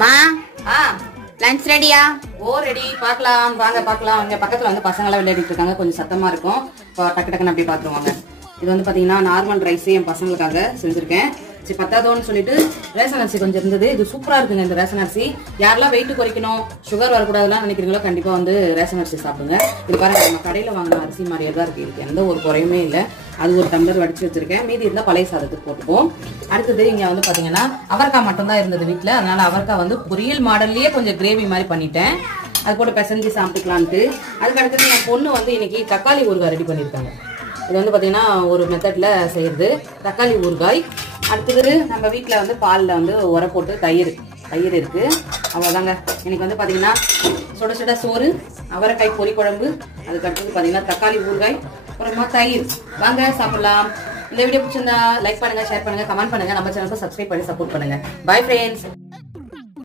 மா லஞ்ச் ரெடியா? ஓ ரெடி. பார்க்கலாம் வாங்க பார்க்கலாம். இங்க பக்கத்துல வந்து பசங்க எல்லாம் விளையாடிட்டு இருக்காங்க, கொஞ்சம் சத்தமா இருக்கும். டக்கு டக்குன்னு அப்படி பாத்துருவாங்க. இது வந்து பாத்தீங்கன்னா நார்மல் ரைஸ் என் பசங்களுக்காக செஞ்சிருக்கேன். சரி பத்தாதோன்னு சொல்லிட்டு ரேஷன் அரிசி கொஞ்சம் இருந்தது. இது சூப்பரா இருக்குங்க இந்த ரேஷன் அரிசி. யாரெல்லாம் வெயிட் குறைக்கணும், சுகர் வரக்கூடாதுலாம் நினைக்கிறீங்களோ கண்டிப்பா வந்து ரேஷன் அரிசி சாப்பிடுங்க. இது பாருங்க, நம்ம கடையில வாங்கின அரிசி மாதிரியே தான் இருக்கு. இதுக்கு எந்த ஒரு குறையுமே இல்லை. அது ஒரு டம்ளர் வடிச்சு வச்சிருக்கேன். மீதி இருந்தா பழைய சாதத்துக்கு போட்டுப்போம். அடுத்தது இங்க வந்து பாத்தீங்கன்னா அவரைக்காய் மட்டும் தான் இருந்தது வீட்டுல. அதனால அவரைக்காய் வந்து பொரியல் மாடல்லயே கொஞ்சம் கிரேவி மாதிரி பண்ணிட்டேன். அது போட்டு பிசைஞ்சு சாப்பிட்டுக்கலான்ட்டு. அதுக்கு அடுத்தது என் பொண்ணு வந்து இன்னைக்கு தக்காளி ஊறுகாய் ரெடி பண்ணியிருக்காங்க. இது வந்து பாத்தீங்கன்னா ஒரு மெத்தட்ல செய்யறது தக்காளி ஊறுகாய். அடுத்தது நம்ம வீட்டுல வந்து பால்ல வந்து உர போட்டு தயிர் இருக்கு. அவ்வளவுதாங்க. இன்னைக்கு வந்து பாத்தீங்கன்னா சுட சுட சோறு, அவரைக்காய் பொரி குழம்பு, அதுக்கு அடுத்தது பாத்தீங்கன்னா தக்காளி ஊறுகாய், அப்புறமா தயிர். வாங்க சாப்பிடலாம். இந்த வீடியோ பிடிச்சிருந்தா லைக் பண்ணுங்க, ஷேர் பண்ணுங்க, கமெண்ட் பண்ணுங்க. நம்ம சேனலுக்கு சப்ஸ்கிரைப் பண்ணி சப்போர்ட் பண்ணுங்க. Bye friends.